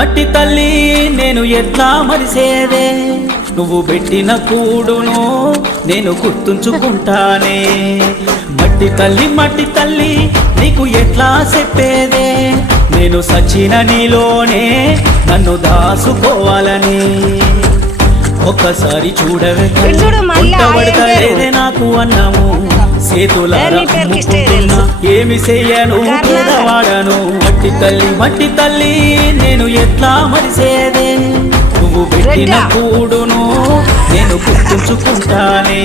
మట్టి తల్లి నేను ఎట్లా మరిసేదే, నువ్వు పెట్టిన కూడును నేను గుర్తుంచుకుంటానే. మట్టి తల్లి నీకు ఎట్లా చెప్పేదే, నేను సచిన నీలోనే నన్ను దాసుకోవాలని. ఒక్కసారి చూడవే పడతలేదే నాకు అన్నము, సేతులారా ఏమి చెయ్యను పేదవాడను. మట్టి తల్లి నేను ఎట్లా మరిసేదే, నువ్వు పెట్టిన కూడును నేను గుర్తుంచుకుంటానే.